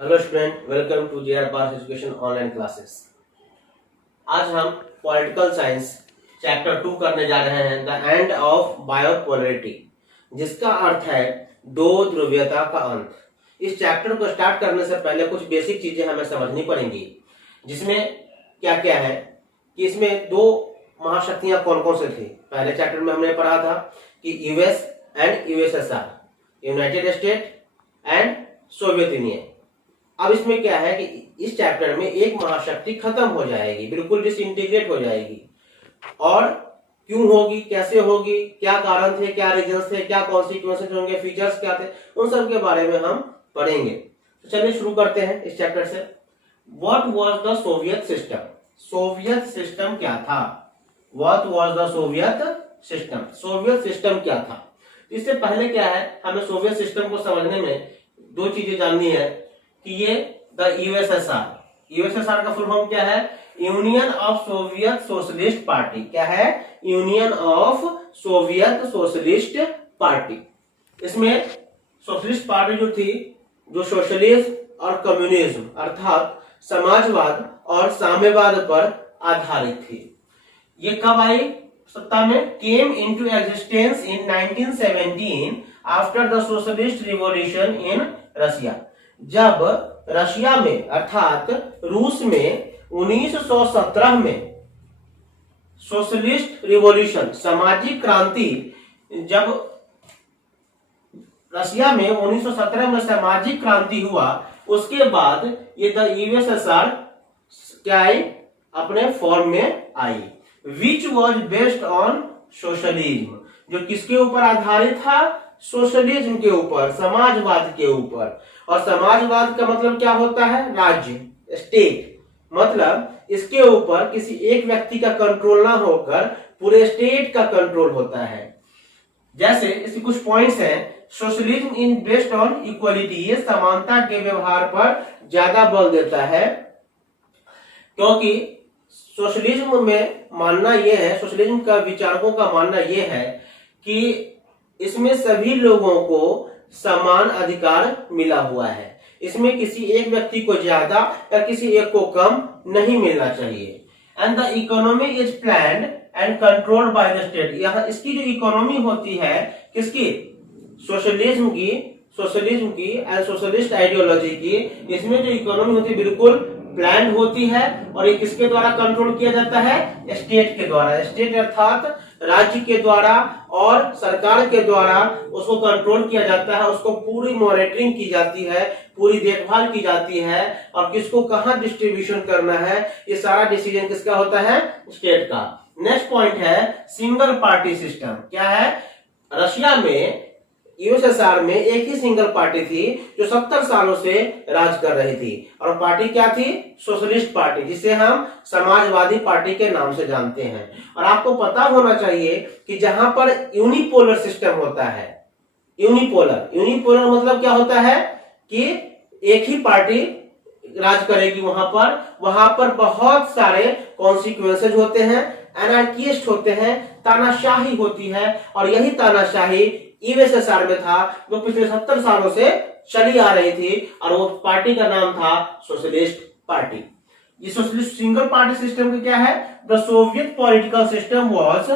Hello student, welcome to JR Pars education online classes. आज हम political science chapter 2 करने जा रहे हैं, द एंड ऑफ बायोपोलरिटी, जिसका अर्थ है दो ध्रुवीयता का अंत। इस चैप्टर को स्टार्ट करने से पहले कुछ बेसिक चीजें हमें समझनी पड़ेंगी, जिसमें क्या क्या है कि इसमें दो महाशक्तियां कौन कौन से थी। पहले चैप्टर में हमने पढ़ा था कि US and USSR, United state and Soviet union. अब इसमें क्या है कि इस चैप्टर में एक महाशक्ति खत्म हो जाएगी, बिल्कुल डिसइंटीग्रेट हो जाएगी। और क्यों होगी, कैसे होगी, क्या कारण थे, क्या रीजंस थे, क्या कॉन्सिक्वेंसेस होंगे, फीचर्स क्या थे, उन सब के बारे में हम पढ़ेंगे। तो चलिए शुरू करते हैं इस चैप्टर से। What was the Soviet system? Soviet system क्या था? What was the Soviet system? Soviet system क्या था? इससे पहले क्या है, हमें सोवियत सिस्टम को समझने में दो चीजें जाननी है कि ये द यूएसएसआर का फुल फॉर्म क्या है? Union of Soviet socialist party. क्या है? Union of Soviet socialist party. इसमें सोशलिस्ट पार्टी जो थी, जो सोशलिज्म और कम्युनिज्म अर्थात समाजवाद और साम्यवाद पर आधारित थी। ये कब आई सत्ता में? Came into existence in 1917 after the socialist revolution in Russia. जब रशिया में अर्थात रूस में 1917 में सोशलिस्ट रिवॉल्यूशन, सामाजिक क्रांति, जब रशिया में 1917 में सामाजिक क्रांति हुआ, उसके बाद ये द यूएसएसआर क्या आई? अपने फॉर्म में आई। Which was based on socialism, जो किसके ऊपर आधारित था? सोशलिज्म के ऊपर, समाजवाद के ऊपर। और समाजवाद का मतलब क्या होता है? राज्य, स्टेट। मतलब इसके ऊपर किसी एक व्यक्ति का कंट्रोल ना होकर पूरे स्टेट का कंट्रोल होता है। जैसे इसके कुछ पॉइंट्स हैं। Socialism in based on equality, ये समानता के व्यवहार पर ज्यादा बल देता है, क्योंकि सोशलिज्म में मानना यह है, सोशलिज्म का विचारकों का मानना यह है कि इसमें सभी लोगों को समान अधिकार मिला हुआ है। इसमें किसी एक व्यक्ति को ज्यादा या किसी एक को कम नहीं मिलना चाहिए। And the economy is planned and controlled by the state. यहाँ इसकी जो इकोनॉमी होती है, किसकी? सोशलिज्म की एंड सोशलिस्ट आइडियोलॉजी की। इसमें जो इकोनॉमी होती है बिल्कुल प्लान होती है, और ये किसके द्वारा कंट्रोल किया जाता है? स्टेट के द्वारा। स्टेट अर्थात राज्य के द्वारा और सरकार के द्वारा उसको कंट्रोल किया जाता है, उसको पूरी मॉनिटरिंग की जाती है, पूरी देखभाल की जाती है, और किसको कहां डिस्ट्रीब्यूशन करना है, ये सारा डिसीजन किसका होता है? स्टेट का। नेक्स्ट पॉइंट है सिंगल पार्टी सिस्टम। क्या है? रशिया में, यूएसएसआर में एक ही सिंगल पार्टी थी जो 70 सालों से राज कर रही थी, और पार्टी क्या थी? सोशलिस्ट पार्टी, जिसे हम समाजवादी पार्टी के नाम से जानते हैं। और आपको पता होना चाहिए कि जहां पर यूनिपोलर सिस्टम होता है, यूनिपोलर मतलब क्या होता है कि एक ही पार्टी राज करेगी, वहां पर बहुत सारे कॉन्सिक्वेंसेज होते हैं, एनार्किस्ट होते हैं, तानाशाही होती है। और यही तानाशाही यूएसएसआर में था, जो पिछले 70 सालों से चली आ रही थी, और वो पार्टी का नाम था सोशलिस्ट पार्टी। ये सोशलिस्ट सिंगल पार्टी सिस्टम का क्या है? The Soviet political system was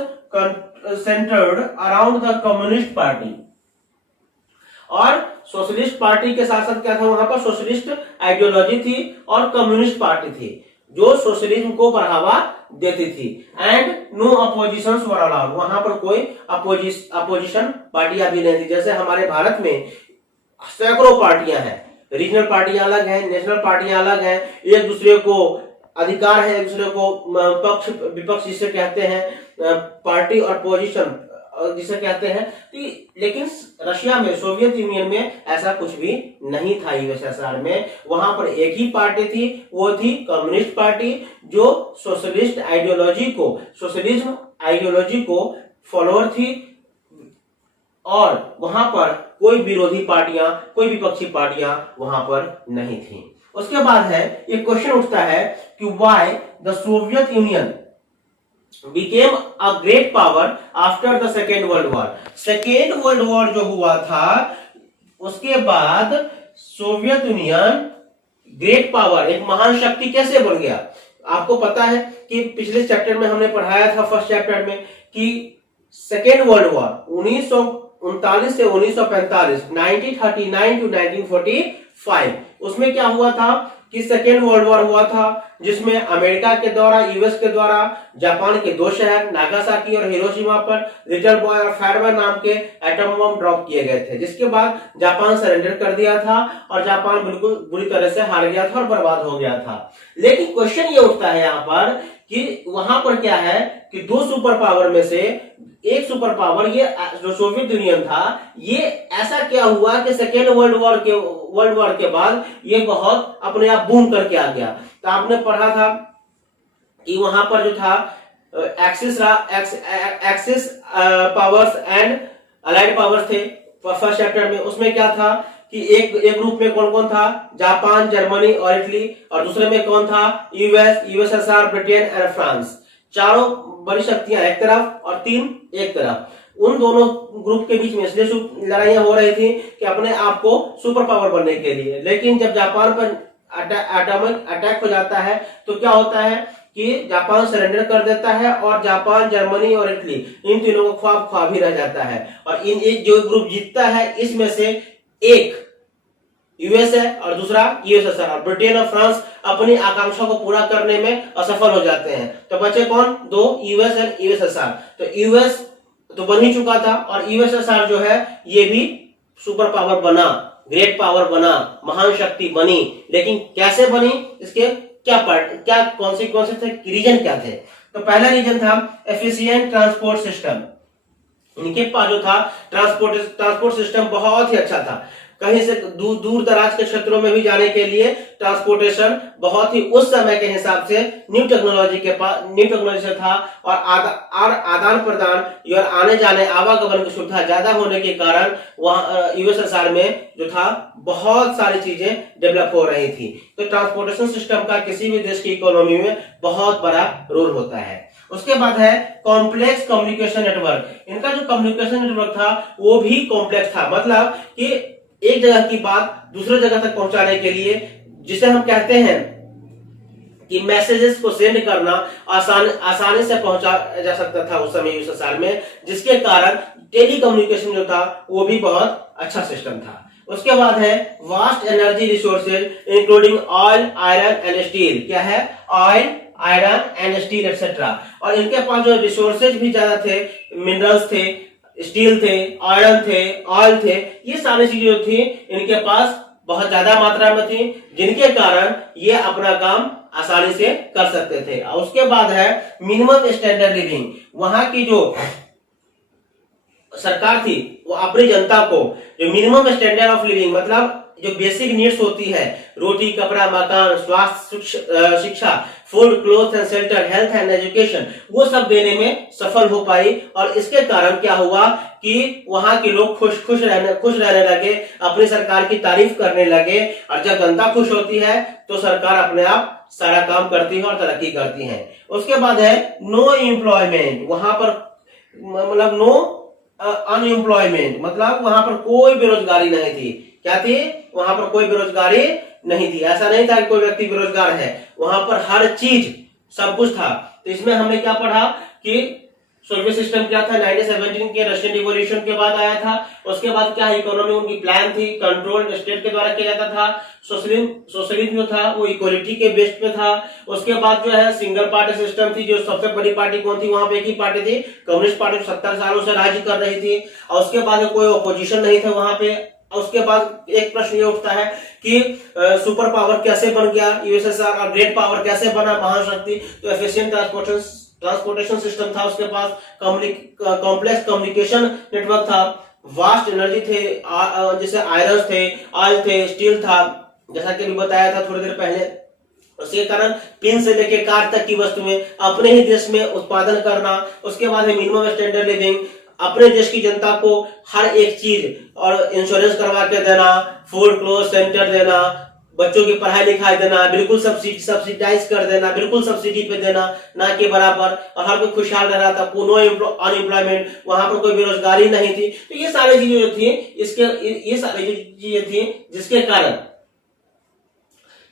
centred around the communist party. और सोशलिस्ट पार्टी के साथ साथ क्या था? वहां पर सोशलिस्ट आइडियोलॉजी थी और कम्युनिस्ट पार्टी थी, जो सोशलिज्म को बढ़ावा देती थी। And no opposition were allowed, वहां पर कोई अपोजिशन पार्टियां भी नहीं थी। जैसे हमारे भारत में सैकड़ों पार्टियां हैं, रीजनल पार्टियां अलग हैं, नेशनल पार्टियां अलग हैं, एक दूसरे को अधिकार है, एक दूसरे को पक्ष विपक्ष जिसे कहते हैं, पार्टी और पोजिशन जिसे कहते हैं। लेकिन रशिया में, सोवियत यूनियन में ऐसा कुछ भी नहीं था। यूएसएसआर में वहां पर एक ही पार्टी थी, वो थी कम्युनिस्ट पार्टी, जो सोशलिस्ट आइडियोलॉजी को फॉलोअर थी। और वहां पर कोई विरोधी पार्टियां, कोई विपक्षी पार्टियां वहां पर नहीं थी। उसके बाद है, एक क्वेश्चन उठता है कि why the Soviet union became a great power after the second world war। Second world war जो हुआ था, उसके बाद सोवियत यूनियन ग्रेट पावर, एक महान शक्ति कैसे बन गया? आपको पता है कि पिछले चैप्टर में हमने पढ़ाया था, फर्स्ट चैप्टर में, कि सेकेंड वर्ल्ड वॉर 1939 से 1945, 1939 टू 1945, उसमें क्या हुआ था कि सेकेंड वर्ल्ड वॉर हुआ था, जिसमें अमेरिका के द्वारा, यूएस के द्वारा जापान के दो शहर नागासाकी और हिरोशिमा पर लिटिल बॉय और फैट बॉय नाम के एटम बम ड्रॉप किए गए थे, जिसके बाद जापान सरेंडर कर दिया था और जापान बिल्कुल बुरी तरह से हार गया था और बर्बाद हो गया था। लेकिन क्वेश्चन ये उठता है यहाँ पर कि वहां पर क्या है कि दो सुपर पावर में से एक सुपर पावर, ये जो सोवियत यूनियन था, ये ऐसा क्या हुआ कि सेकेंड वर्ल्ड वॉर के बाद ये बहुत अपने आप बूम करके आ गया। तो आपने पढ़ा था कि वहां पर जो था axis powers and allied powers थे फर्स्ट चैप्टर में। उसमें क्या था कि एक ग्रुप में कौन कौन था? जापान, जर्मनी और इटली, और दूसरे में कौन था? USSR, Britain and France. चारों बड़ी शक्तियां एक तरफ और तीन एक तरफ। उन दोनों ग्रुप के बीच में इसलिए लड़ाइयां हो रही थी कि अपने आप को सुपर पावर बनने के लिए। लेकिन जब जापान पर एटॉमिक अटैक हो जाता है तो क्या होता है कि जापान सरेंडर कर देता है और जापान, जर्मनी और इटली, इन तीनों को ख्वाब ही रह जाता है। और इन एक जो ग्रुप जीतता है, इसमें से एक यूएस है और दूसरा यूएसएसआर। ब्रिटेन और फ्रांस अपनी आकांक्षा को पूरा करने में असफल हो जाते हैं। तो बचे कौन? दो, यूएस और यूएसएसआर। तो यूएस तो बन ही चुका था और यूएसएसआर जो है ये भी सुपर पावर बना, ग्रेट पावर बना, महान शक्ति बनी। लेकिन कैसे बनी, इसके क्या कॉन्सिक्वेंसेस थे, रीजन क्या थे? तो पहला रीजन था एफिशिएंट ट्रांसपोर्ट सिस्टम। इनके पास जो था ट्रांसपोर्ट सिस्टम बहुत ही अच्छा था। कहीं से दूर दराज के क्षेत्रों में भी जाने के लिए ट्रांसपोर्टेशन बहुत ही उस समय के हिसाब से न्यू टेक्नोलॉजी से था। और आदान प्रदान और आने जाने आवागमन की सुविधा ज्यादा होने के कारण वहां यूएसएसआर में जो था बहुत सारी चीजें डेवलप हो रही थी। तो ट्रांसपोर्टेशन सिस्टम का किसी भी देश की इकोनॉमी में बहुत बड़ा रोल होता है। उसके बाद है कॉम्प्लेक्स कम्युनिकेशन नेटवर्क। इनका जो कम्युनिकेशन नेटवर्क था वो भी कॉम्प्लेक्स था, मतलब कि एक जगह की बात दूसरे जगह तक पहुंचाने के लिए, जिसे हम कहते हैं कि मैसेजेस को सेंड करना आसानी से पहुंचा जा सकता था उस समय यूएसएसआर में, जिसके कारण टेली कम्युनिकेशन जो था वो भी बहुत अच्छा सिस्टम था। उसके बाद है vast energy resources including oil, iron and steel. क्या है? Oil, iron and steel etcetera. और इनके पास जो रिसोर्सेज भी ज्यादा थे, मिनरल्स थे, स्टील थे, आयरन थे, ऑयल थे, ये सारी चीजें जो थी इनके पास बहुत ज्यादा मात्रा में थी, जिनके कारण ये अपना काम आसानी से कर सकते थे। और उसके बाद है मिनिमम स्टैंडर्ड लिविंग। वहां की जो सरकार थी वो अपनी जनता को जो मिनिमम स्टैंडर्ड ऑफ लिविंग, मतलब जो बेसिक नीड्स होती है, रोटी, कपड़ा, मकान, स्वास्थ्य, शिक्षा, food, cloth and shelter, health and education, वो सब देने में सफल हो पाई। और इसके कारण क्या हुआ कि वहां के लोग खुश रहने लगे, अपनी सरकार की तारीफ करने लगे। और जब जनता खुश होती है तो सरकार अपने आप सारा काम करती है और तरक्की करती है। उसके बाद है नो एम्प्लॉयमेंट। वहां पर मतलब नो अनएम्प्लॉयमेंट, मतलब वहां पर कोई बेरोजगारी नहीं थी। क्या थी? वहां पर कोई बेरोजगारी नहीं थी। ऐसा नहीं था कि कोई व्यक्ति बेरोजगार है, वहां पर हर चीज सब कुछ था। तो इसमें हमने क्या पढ़ा कि सोवियत सिस्टम क्या था, 1917 के रशियन रिवॉल्यूशन के बाद आया था। उसके बाद क्या इकोनॉमी उनकी प्लान थी, कंट्रोल स्टेट के द्वारा किया जाता था। सोशलिज्म जो था वो इक्वलिटी के बेस पे था। उसके बाद जो है सिंगल पार्टी सिस्टम थी। जो सबसे बड़ी पार्टी कौन थी? वहां पे एक ही पार्टी थी, कम्युनिस्ट पार्टी, 70 सालों से राज्य कर रही थी। और उसके बाद कोई ऑपोजिशन नहीं था वहां पे। उसके बाद एक प्रश्न ये उठता है कि सुपर पावर कैसे बन गया यूएसएसआर, और ग्रेट पावर कैसे बना, महाशक्ति? तो एफिशिएंट ट्रांसपोर्टेशन सिस्टम था, उसके पास कॉम्प्लेक्स कम्युनिकेशन नेटवर्क था, वास्ट एनर्जी थे, जैसे आयरन थे, ऑयल थे, स्टील था, जैसा कि अभी बताया था थोड़ी देर पहले। उसके कारण पिन से लेकर कार तक की वस्तुएं अपने ही देश में उत्पादन करना। उसके बाद है मिनिमम स्टैंडर्ड लिविंग, अपने देश की जनता को हर एक चीज और इंश्योरेंस करवा के देना, फूड, क्लोथ, सेंटर देना, बच्चों की पढ़ाई लिखाई देना, बिल्कुल सब्सिडाइज कर देना, बिल्कुल सब्सिडी पे देना, ना के बराबर। और हर कोई खुशहाल रह रहा था, नो अनएम्प्लॉयमेंट, वहां पर कोई बेरोजगारी नहीं थी। तो ये सारी चीजें जो थी, ये सारी चीजें थी जिसके कारण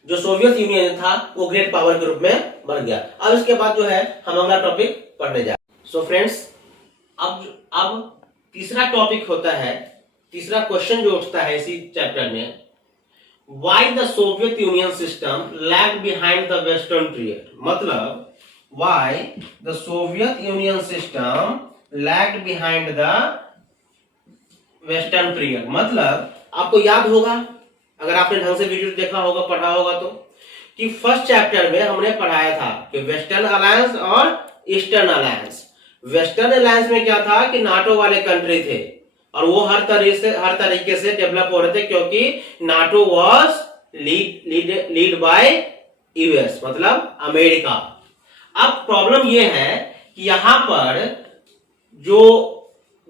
जो सोवियत यूनियन था वो ग्रेट पावर के रूप में बन गया। अब इसके बाद जो है हम अगला टॉपिक पढ़ने जा। सो फ्रेंड्स, अब तीसरा टॉपिक होता है, तीसरा क्वेश्चन जो उठता है इसी चैप्टर में, why the Soviet Union system lag behind the western triad. मतलब why the Soviet Union system lag behind the western triad. मतलब आपको याद होगा, अगर आपने ढंग से वीडियो देखा होगा, पढ़ा होगा, तो कि फर्स्ट चैप्टर में हमने पढ़ाया था कि वेस्टर्न अलायंस और ईस्टर्न अलायंस। वेस्टर्न अलायंस में क्या था कि नाटो वाले कंट्री थे और वो हर तरीके से डेवलप हो रहे थे, क्योंकि NATO was lead by US, मतलब अमेरिका। अब प्रॉब्लम ये है कि यहां पर जो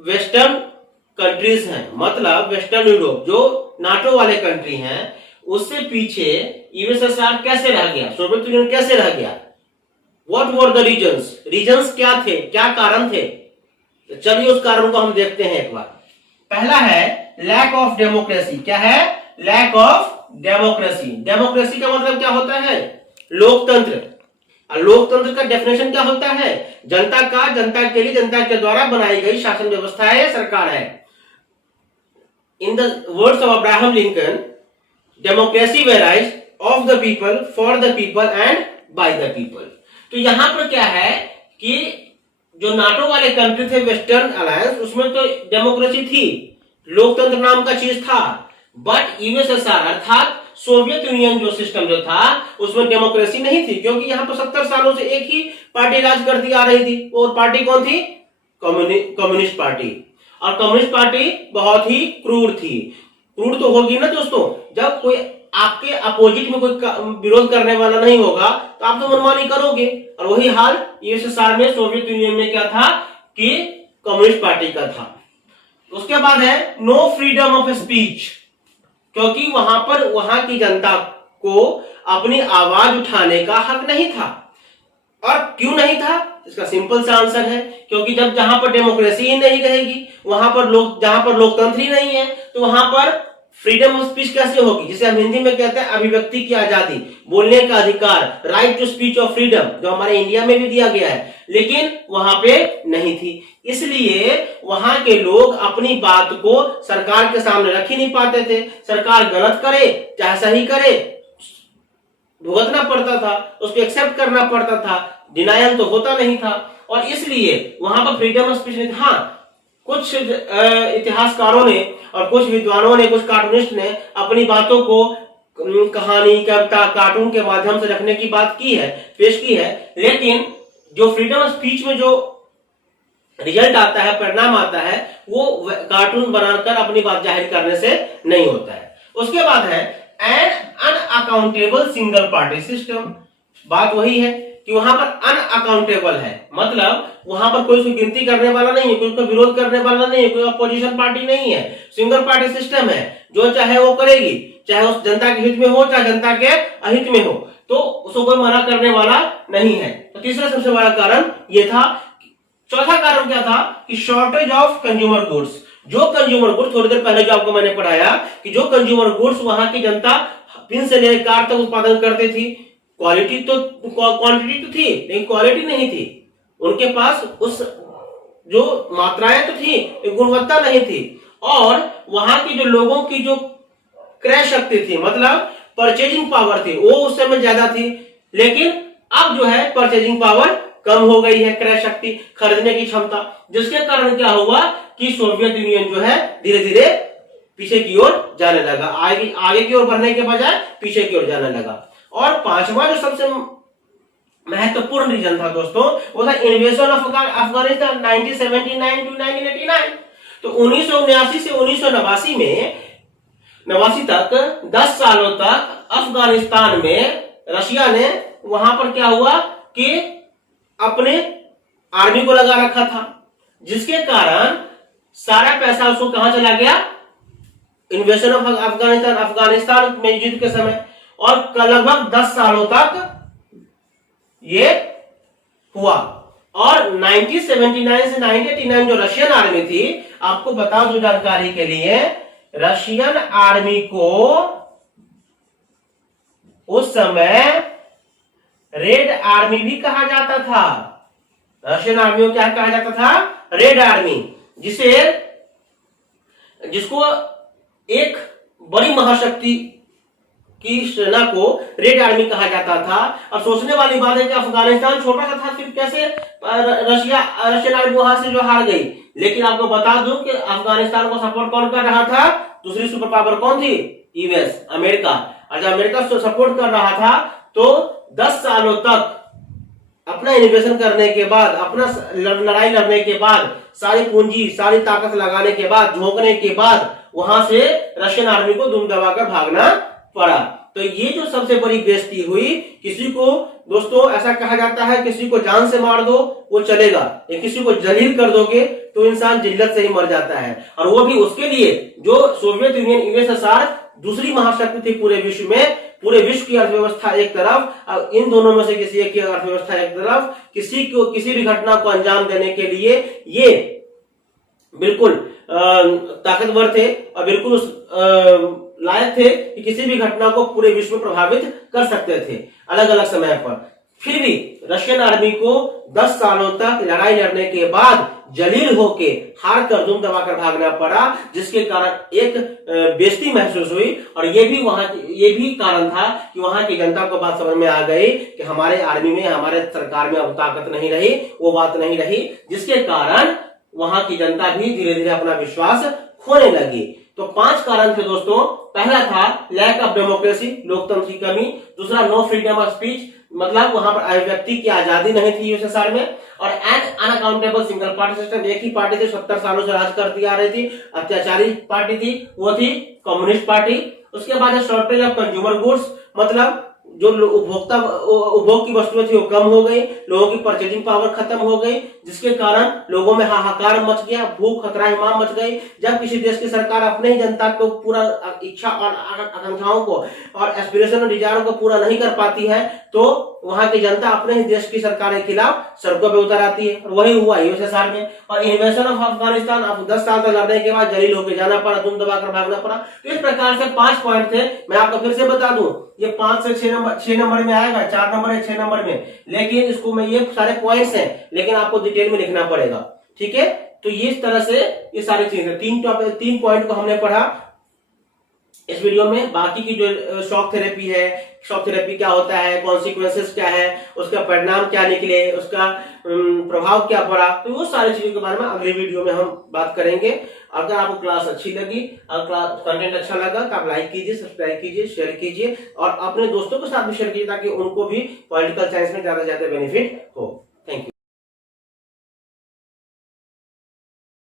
वेस्टर्न कंट्रीज हैं, मतलब वेस्टर्न यूरोप, जो नाटो वाले कंट्री हैं, उससे पीछे यूएसएसआर कैसे रह गया, सोवियत यूनियन कैसे रह गया। व्हाट वर द रीजंस क्या थे, क्या कारण थे। तो चलिए उस कारण को हम देखते हैं एक बार। पहला है लैक ऑफ डेमोक्रेसी। क्या है? Lack of democracy. डेमोक्रेसी का मतलब क्या होता है? लोकतंत्र। लोकतंत्र का डेफिनेशन क्या होता है? जनता का, जनता के लिए, जनता के द्वारा बनाई गई शासन व्यवस्था है, सरकार है। In the words of Abraham Lincoln, democracy varies of the people, for the people and by the people. तो यहां पर क्या है कि जो नाटो वाले कंट्री थे वेस्टर्न अलायंस, उसमें तो डेमोक्रेसी थी, लोकतंत्र नाम का चीज था। बट यूएसएसआर अर्थात सोवियत यूनियन जो सिस्टम जो था उसमें डेमोक्रेसी नहीं थी, क्योंकि यहाँ पर 70 सालों से एक ही पार्टी राज करती आ रही थी। और पार्टी कौन थी? Communist party. और कम्युनिस्ट पार्टी बहुत ही क्रूर थी। क्रूर तो होगी ना दोस्तों, जब कोई आपके अपोजिट में कोई विरोध करने वाला नहीं होगा तो आप तो मनमानी करोगे। और वही हाल यूएसएसआर में, सोवियत यूनियन में क्या था कि कम्युनिस्ट पार्टी का था। उसके बाद है नो फ्रीडम ऑफ स्पीच, क्योंकि वहां पर वहां की जनता को अपनी आवाज उठाने का हक नहीं था। और क्यों नहीं था? इसका सिंपल सा आंसर है, क्योंकि जब जहां पर डेमोक्रेसी ही नहीं रहेगी, वहां पर जहां पर लोकतंत्र ही नहीं है, तो वहां पर फ्रीडम ऑफ स्पीच कैसे होगी? जिसे हम हिंदी में कहते हैं अभिव्यक्ति की आजादी, बोलने का अधिकार, right to speech of freedom, जो हमारे इंडिया में भी दिया गया है, लेकिन वहां पे नहीं थी। इसलिए वहां के लोग अपनी बात को सरकार के सामने रख ही नहीं पाते थे। सरकार गलत करे चाहे सही करे, भुगतना पड़ता था, उसको एक्सेप्ट करना पड़ता था, डिनायल तो होता नहीं था। और इसलिए वहां पर फ्रीडम ऑफ स्पीच नहीं था। हाँ, कुछ इतिहासकारों ने और कुछ विद्वानों ने, कुछ कार्टूनिस्ट ने अपनी बातों को कहानी, कविता, कार्टून के माध्यम से रखने की बात की है, पेश की है, लेकिन जो फ्रीडम ऑफ स्पीच में जो रिजल्ट आता है, परिणाम आता है, वो कार्टून बनाकर अपनी बात जाहिर करने से नहीं होता है। उसके बाद है an unaccountable single party system. बात वही है कि वहां पर अनअकाउंटेबल है, मतलब वहां पर कोई उसकी गिनती करने वाला नहीं है, कोई उसका विरोध करने वाला नहीं है, कोई अपोजिशन पार्टी नहीं है, सिंगल पार्टी सिस्टम है। जो चाहे वो करेगी, चाहे उस जनता के हित में हो चाहे जनता के अहित में हो, तो उसको कोई मना करने वाला नहीं है। तो तीसरा सबसे बड़ा कारण ये था। चौथा कारण क्या था कि शॉर्टेज ऑफ कंज्यूमर गुड्स। जो कंज्यूमर गुड्स, थोड़ी देर पहले जो आपको मैंने पढ़ाया कि जो कंज्यूमर गुड्स वहां की जनता पिन से लेकर कार तक उत्पादन करती थी, क्वालिटी तो, क्वांटिटी तो थी लेकिन क्वालिटी नहीं थी। उनके पास उस जो मात्राएं तो थी, गुणवत्ता नहीं थी। और वहां की जो लोगों की जो क्रय शक्ति थी, मतलब परचेजिंग पावर थी, वो उस समय ज्यादा थी। लेकिन अब जो है परचेजिंग पावर कम हो गई है, क्रय शक्ति, खरीदने की क्षमता, जिसके कारण क्या हुआ कि सोवियत यूनियन जो है धीरे धीरे पीछे की ओर जाने लगा। आगे की ओर बढ़ने के बजाय पीछे की ओर जाने लगा। और पांचवा जो सबसे महत्वपूर्ण रीजन था दोस्तों, वो था इन्वेजन ऑफ अफगानिस्तान 1979 टू 1989। तो 1979 से 1989 में 89 तक 10 सालों तक अफगानिस्तान में रशिया ने वहां पर क्या हुआ कि अपने आर्मी को लगा रखा था, जिसके कारण सारा पैसा उसको कहां चला गया? इन्वेजन ऑफ अफगानिस्तान में युद्ध के समय। और लगभग 10 सालों तक ये हुआ। और 1979 से 1989 जो रशियन आर्मी थी, आपको बता दूं जानकारी के लिए, रशियन आर्मी को उस समय रेड आर्मी भी कहा जाता था। रशियन आर्मी को क्या कहा जाता था? रेड आर्मी, जिसको एक बड़ी महाशक्ति की सेना को रेड आर्मी कहा जाता था। और सोचने वाली बात है कि अफगानिस्तान छोटा सा था, फिर कैसे रशियन आर्मी वहां से जो हार गई। लेकिन आपको बता दूं कि अफगानिस्तान को सपोर्ट कौन कर रहा था? दूसरी सुपर पावर कौन थी? US, America. और जब अमेरिका सपोर्ट कर रहा था तो 10 सालों तक अपना इन्वेशन करने के बाद, अपना लड़ाई लड़ने के बाद, सारी पूंजी सारी ताकत लगाने के बाद, झोंकने के बाद वहां से रशियन आर्मी को दुम दबाकर भागना पड़ा। तो ये जो सबसे बड़ी बेइज्जती हुई, किसी को दोस्तों ऐसा कहा जाता है किसी को जान से मार दो वो चलेगा, या किसी को जलील कर दोगे तो इंसान जिल्लत से ही मर जाता है। और वो भी उसके लिए जो सोवियत यूनियन यूएसएसआर दूसरी महाशक्ति थी पूरे विश्व में, पूरे विश्व की अर्थव्यवस्था एक तरफ, इन दोनों में से किसी एक की अर्थव्यवस्था एक तरफ, किसी भी घटना को अंजाम देने के लिए ये बिल्कुल ताकतवर थे और बिल्कुल उस लायक थे कि किसी भी घटना को पूरे विश्व में प्रभावित कर सकते थे अलग अलग समय पर। फिर भी रशियन आर्मी को 10 सालों तक लड़ाई लड़ने के बाद जलील होके हार कर दुम दबाकर भागना पड़ा, जिसके कारण एक बेइज्जती महसूस हुई। और ये भी कारण था कि वहां की जनता को बात समझ में आ गई कि हमारे आर्मी में, हमारे सरकार में अब ताकत नहीं रही, वो बात नहीं रही, जिसके कारण वहां की जनता भी धीरे धीरे अपना विश्वास खोने लगी। तो 5 कारण थे दोस्तों। पहला था लैक ऑफ डेमोक्रेसी, लोकतंत्र की कमी। दूसरा नो फ्रीडम ऑफ स्पीच, मतलब वहां पर अभिव्यक्ति की आजादी नहीं थी यूएसएसआर में। और an unaccountable single party system, एक ही पार्टी थी 70 सालों से राज करती आ रही थी, अत्याचारी पार्टी थी, वो थी कम्युनिस्ट पार्टी। उसके बाद शॉर्टेज ऑफ कंज्यूमर गुड्स, मतलब जो उपभोग की वस्तुएं थी वो कम हो गई, लोगों की परचेजिंग पावर खत्म हो गई, जिसके कारण लोगों में हाहाकार मच गया, भूख खतरा हिमाम मच गई। जब किसी देश की सरकार अपने ही जनता को पूरा इच्छा और आकांक्षाओं को और एस्पिरेशन और डिजायरों को पूरा नहीं कर पाती है तो वहां की जनता अपने ही देश की सरकार के खिलाफ सड़कों पर उतर आती है। और वही हुआ यूएसएसआर में। और इन्वेशन ऑफ अफगानिस्तान, 10 साल तक लड़ने के बाद जलील होकर जाना पड़ा, दुम दबाकर भागना पड़ा। तो इस प्रकार से 5 पॉइंट थे। मैं आपको फिर से बता दूं, ये 5 से 6 नंबर में आएगा, 4 नंबर है 6 नंबर में, लेकिन इसको मैं, ये सारे पॉइंट्स हैं लेकिन आपको डिटेल में लिखना पड़ेगा, ठीक है। तो ये इस तरह से ये सारी चीजें, 3 पॉइंट को हमने पढ़ा इस वीडियो में। बाकी की जो शॉक थेरेपी है, शॉक थेरेपी क्या होता है, कॉन्सिक्वेंसेस क्या है, उसका परिणाम क्या निकले, उसका प्रभाव क्या पड़ा, तो वो सारी चीजों के बारे में अगली वीडियो में हम बात करेंगे। अगर आपको क्लास अच्छी लगी, अगर क्लास कंटेंट अच्छा लगा तो आप लाइक कीजिए, सब्सक्राइब कीजिए, शेयर कीजिए और अपने दोस्तों के साथ भी शेयर कीजिए ताकि उनको भी पॉलिटिकल साइंस में ज्यादा से ज्यादा बेनिफिट हो।